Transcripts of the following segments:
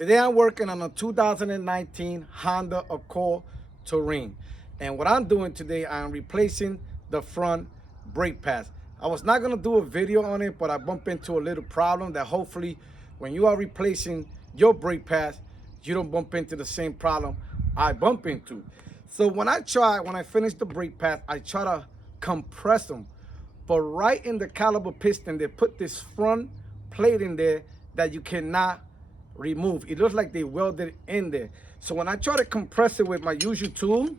Today I'm working on a 2019 Honda Accord Touring. And what I'm doing today, I'm replacing the front brake pads. I was not gonna do a video on it, but I bumped into a little problem that hopefully when you are replacing your brake pads, you don't bump into the same problem I bump into. So when I finish the brake pads, I try to compress them. But right in the caliper piston, they put this front plate in there that you cannot remove. It looks like they welded it in there. So when I try to compress it with my usual tool,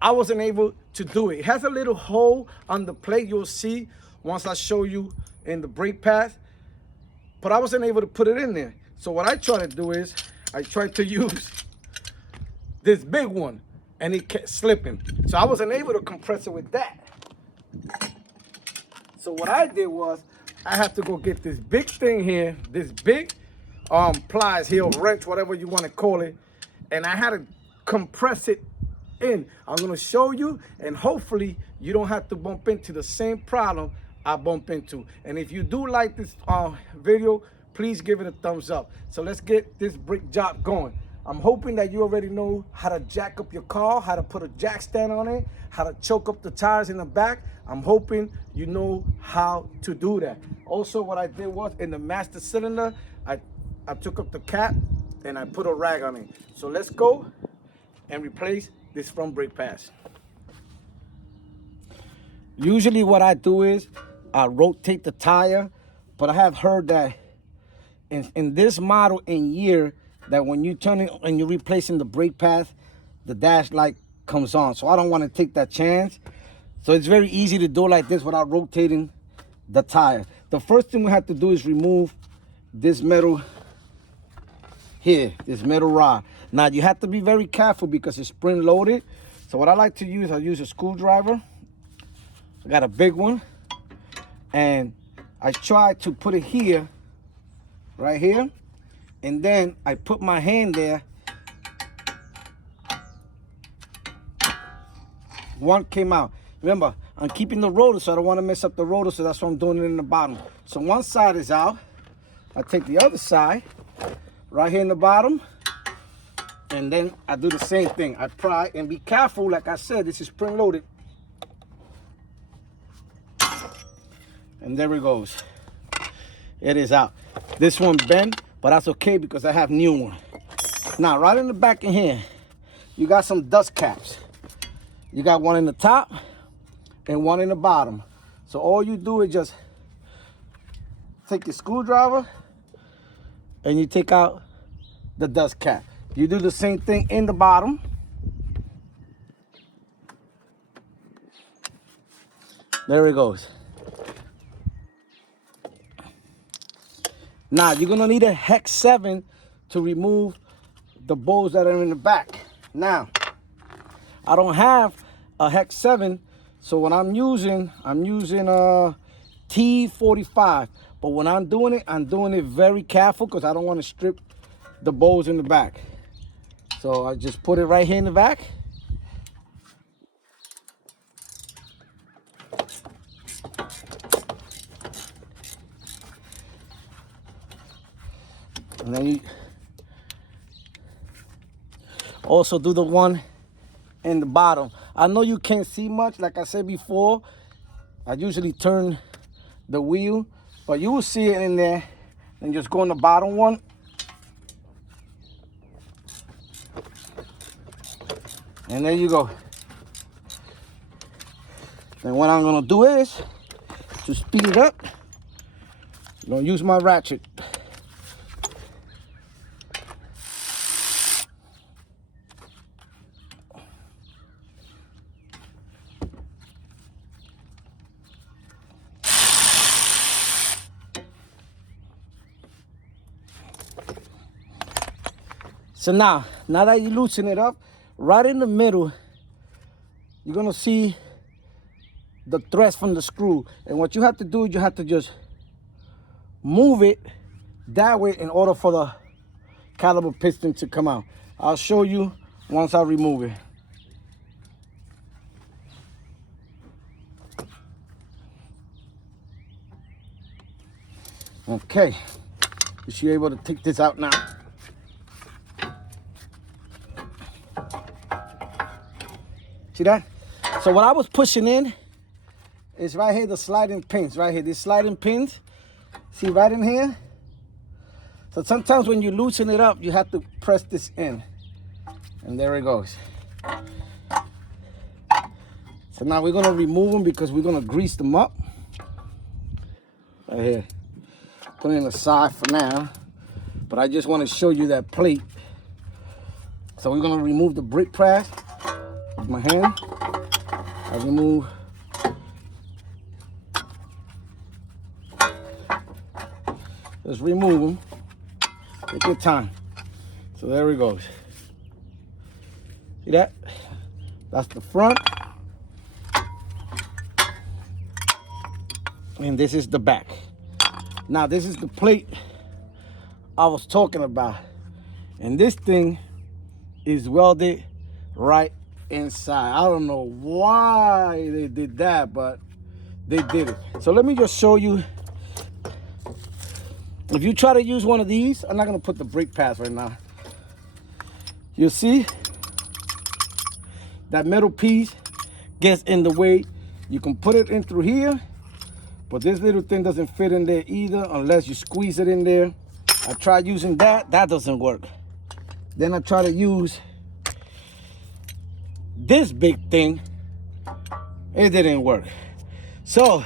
I wasn't able to do it. It has a little hole on the plate, you'll see once I show you in the brake pads, but I wasn't able to put it in there. So what I try to do is, I tried to use this big one and it kept slipping. So I wasn't able to compress it with that. So what I did was, I have to go get this big thing here, this big pliers here, or wrench, whatever you want to call it, and I had to compress it in. I'm going to show you, and hopefully you don't have to bump into the same problem I bump into. And if you do like this video, please give it a thumbs up. So let's get this brake job going. I'm hoping that you already know how to jack up your car, how to put a jack stand on it, how to choke up the tires in the back. I'm hoping you know how to do that. Also, what I did was, in the master cylinder, I took up the cap and I put a rag on it. So let's go and replace this front brake pads. Usually what I do is I rotate the tire, but I have heard that in this model and year, that when you turn it and you're replacing the brake pads, the dash light comes on. So I don't want to take that chance. So it's very easy to do like this without rotating the tire. The first thing we have to do is remove this metal here, this metal rod. Now you have to be very careful because it's spring loaded. So what I like to use, I use a screwdriver. I got a big one. And I try to put it here, right here. And then I put my hand there. One came out. Remember, I'm keeping the rotor, so I don't want to mess up the rotor, so that's why I'm doing it in the bottom. So one side is out. I take the other side, right here in the bottom, and then I do the same thing. I pry, and be careful, like I said, this is spring loaded. And there it goes. It is out. This one bent, but that's okay because I have new one. Now, right in the back in here, you got some dust caps. You got one in the top and one in the bottom. So all you do is just take your screwdriver and you take out the dust cap. You do the same thing in the bottom. There it goes. Now, you're gonna need a Hex 7 to remove the bolts that are in the back. Now, I don't have a Hex 7, so what I'm using a T45. But when I'm doing it very careful because I don't want to strip the bolts in the back. So I just put it right here in the back. And then you also do the one in the bottom. I know you can't see much, like I said before. I usually turn the wheel, but you will see it in there. And just go in the bottom one. And there you go. And what I'm gonna do is, to speed it up, I'm gonna use my ratchet. So now that you loosen it up, right in the middle, you're gonna see the threads from the screw. And what you have to do is you have to just move it that way in order for the caliper piston to come out. I'll show you once I remove it. Okay, You should be able to take this out now. See that? So what I was pushing in is right here, the sliding pins, right here. These sliding pins, see right in here? So sometimes when you loosen it up, you have to press this in. And there it goes. So now we're gonna remove them because we're gonna grease them up. Right here. Put it in the side for now. But I just wanna show you that plate. So we're gonna remove the brake pads with my hand. I remove just remove them. Take your time. So there it goes. See that? That's the front. And this is the back. Now this is the plate I was talking about. And this thing is welded right inside. I don't know why they did that, but they did it. So let me just show you. If you try to use one of these, I'm not gonna put the brake pads right now. You see that metal piece gets in the way. You can put it in through here, but this little thing doesn't fit in there either unless you squeeze it in there. I tried using that doesn't work. Then I try to use this big thing, it didn't work. So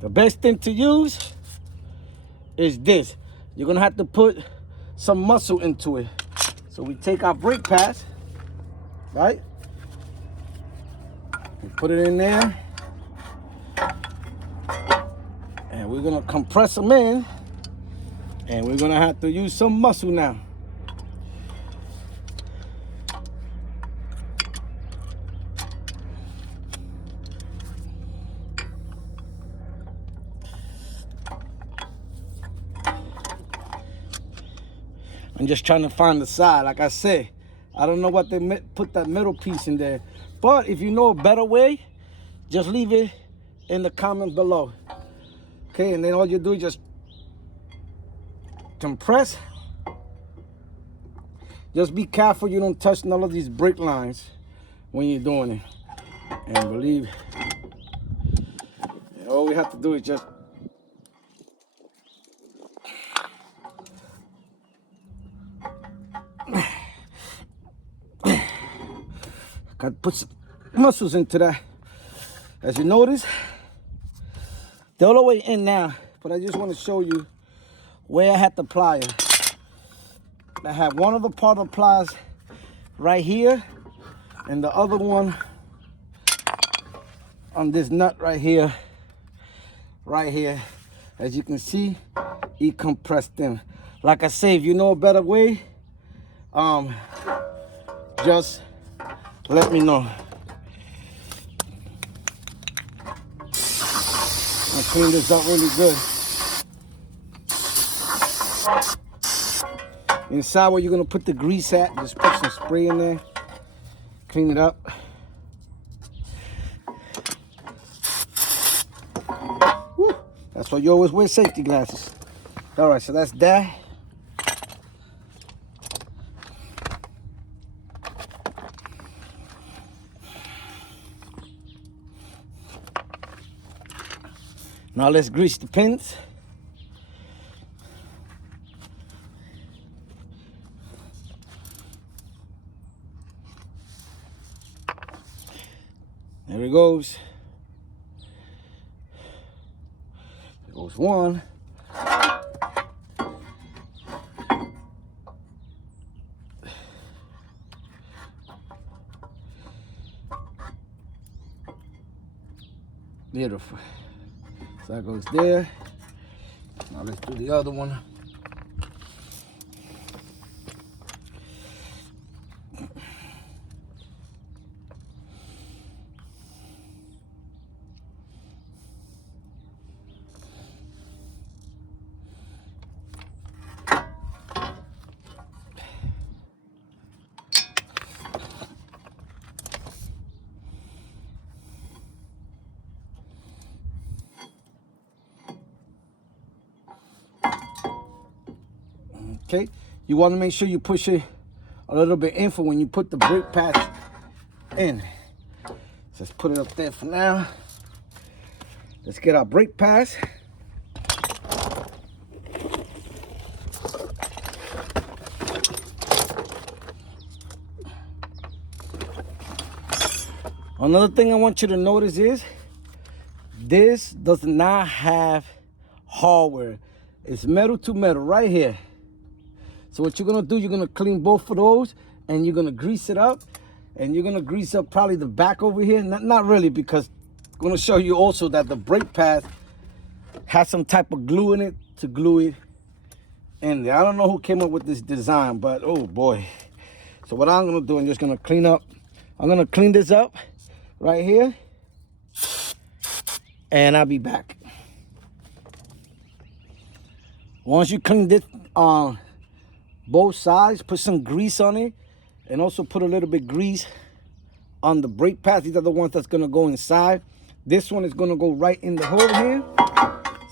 the best thing to use is this. You're gonna have to put some muscle into it. So we take our brake pads, right? We put it in there. And we're gonna compress them in. And we're gonna have to use some muscle now. I'm just trying to find the side. Like I said, I don't know what they put that middle piece in there. But if you know a better way, just leave it in the comments below. Okay, and then all you do is just compress. Just be careful you don't touch none of these brake lines when you're doing it. And believe, all we have to do is just got to put some muscles into that. As you notice, they're all the way in now, but I just want to show you where I had the pliers. I have one of the part of the pliers right here, and the other one on this nut right here. As you can see, it compressed in. Like I say, if you know a better way, just let me know. I'll clean this up really good. Inside where you're gonna put the grease at, just put some spray in there. Clean it up. Woo. That's why you always wear safety glasses. All right, so that's that. Now let's grease the pins. There it goes. There goes one. Beautiful. So that goes there. Now let's do the other one. Okay, you want to make sure you push it a little bit in for when you put the brake pads in. Let's put it up there for now. Let's get our brake pads. Another thing I want you to notice is this does not have hardware. It's metal to metal right here. So what you're gonna do, you're gonna clean both of those and you're gonna grease it up, and you're gonna grease up probably the back over here. Not really, because I'm gonna show you also that the brake pad has some type of glue in it to glue it in there. I don't know who came up with this design, but oh boy. So what I'm gonna do, I'm just gonna clean up. I'm gonna clean this up right here, and I'll be back. Once you clean this both sides, put some grease on it, and also put a little bit grease on the brake pads. These are the ones that's gonna go inside. This one is gonna go right in the hole here.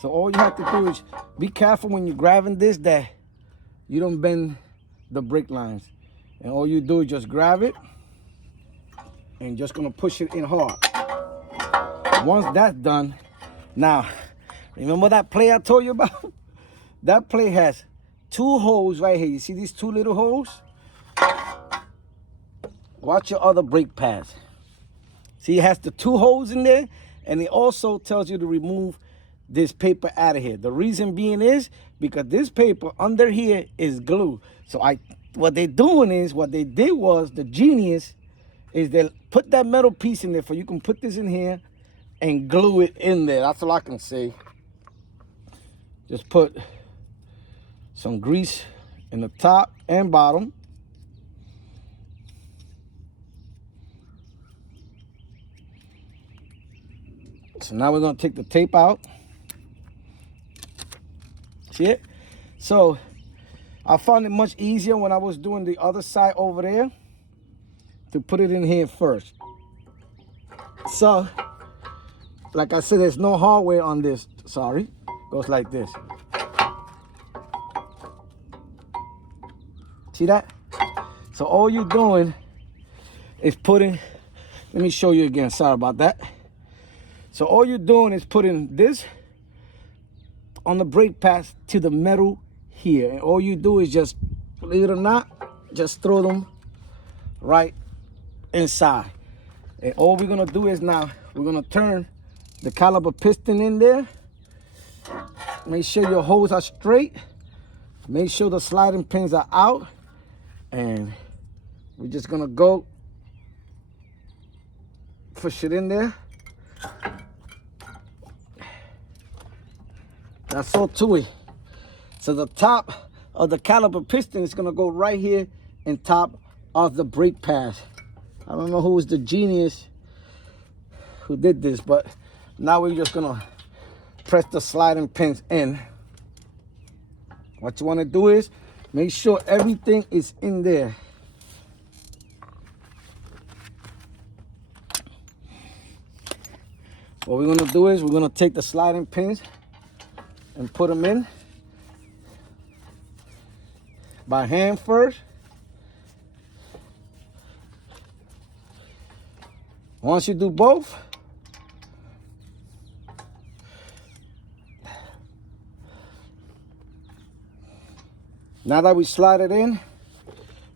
So all you have to do is be careful when you're grabbing this that you don't bend the brake lines. And all you do is just grab it and just gonna push it in hard. Once that's done, now, remember that plate I told you about? That plate has two holes right here. You see these two little holes? Watch your other brake pads. See, it has the two holes in there, and it also tells you to remove this paper out of here. The reason being is because this paper under here is glue. So what they did was, the genius is they put that metal piece in there for you can put this in here and glue it in there. That's all I can say. Just put some grease in the top and bottom. So now we're gonna take the tape out. See it? So I found it much easier when I was doing the other side over there to put it in here first. So, like I said, there's no hardware on this. Sorry, goes like this. See that? So all you're doing is putting, let me show you again, sorry about that. So all you're doing is putting this on the brake pads to the metal here. And all you do is just, believe it or not, just throw them right inside. And all we're gonna do is now, we're gonna turn the caliper piston in there. Make sure your holes are straight. Make sure the sliding pins are out. And we're just gonna go push it in there. That's all to it. So the top of the caliper piston is gonna go right here in top of the brake pad. I don't know who was the genius who did this, but now we're just gonna press the sliding pins in. What you wanna do is make sure everything is in there. What we're gonna do is we're gonna take the sliding pins and put them in by hand first. Once you do both, now that we slide it in,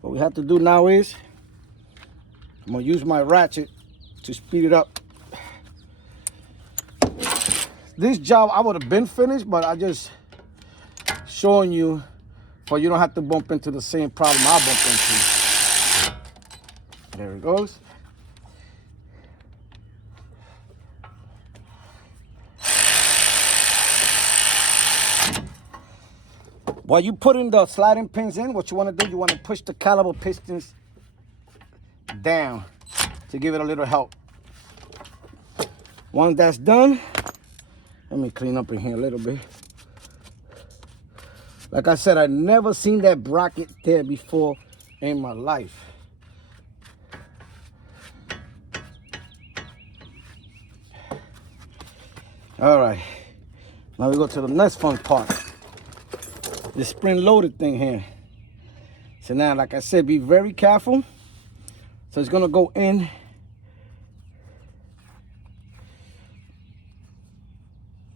what we have to do now is, I'm gonna use my ratchet to speed it up. This job I would have been finished, but I just showing you so you don't have to bump into the same problem I bumped into. There it goes. While you putting the sliding pins in, what you want to do, you want to push the caliper pistons down to give it a little help. Once that's done, let me clean up in here a little bit. Like I said, I never seen that bracket there before in my life. All right, now we go to the next fun part. spring-loaded thing here. So now, like I said, be very careful. So it's gonna go in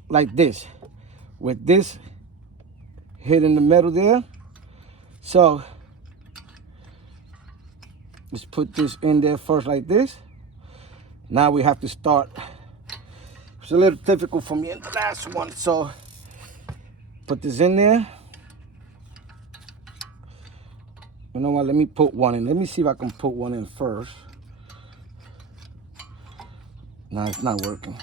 like this, with this hitting the metal there. So let's put this in there first like this. Now we have to start. It's a little difficult for me in the last one, so put this in there. You know what, let me put one in. Let me see if I can put one in first. No, it's not working.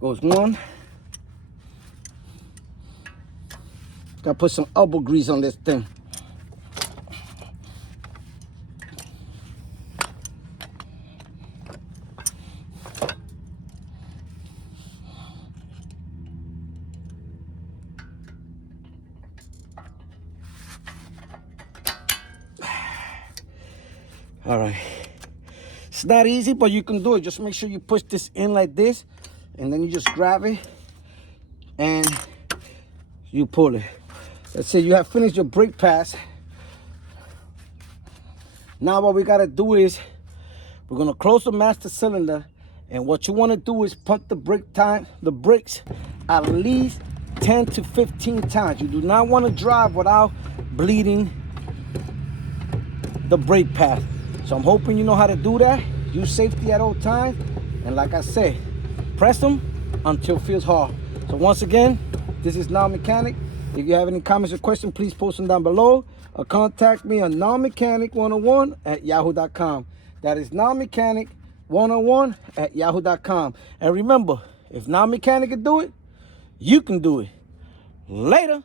Goes one. Gotta put some elbow grease on this thing. All right. It's not easy, but you can do it. Just make sure you push this in like this, and then you just grab it and you pull it. Let's say you have finished your brake pass. Now what we gotta do is we're gonna close the master cylinder, and what you wanna do is pump the brakes at least 10 to 15 times. You do not wanna drive without bleeding the brake pads. So I'm hoping you know how to do that. Use safety at all times. And like I said, press them until it feels hard. So once again, this is Now Mechanic. If you have any comments or questions, please post them down below. Or contact me on nowmechanic101@yahoo.com. That is nowmechanic101@yahoo.com. And remember, if Now Mechanic can do it, you can do it. Later.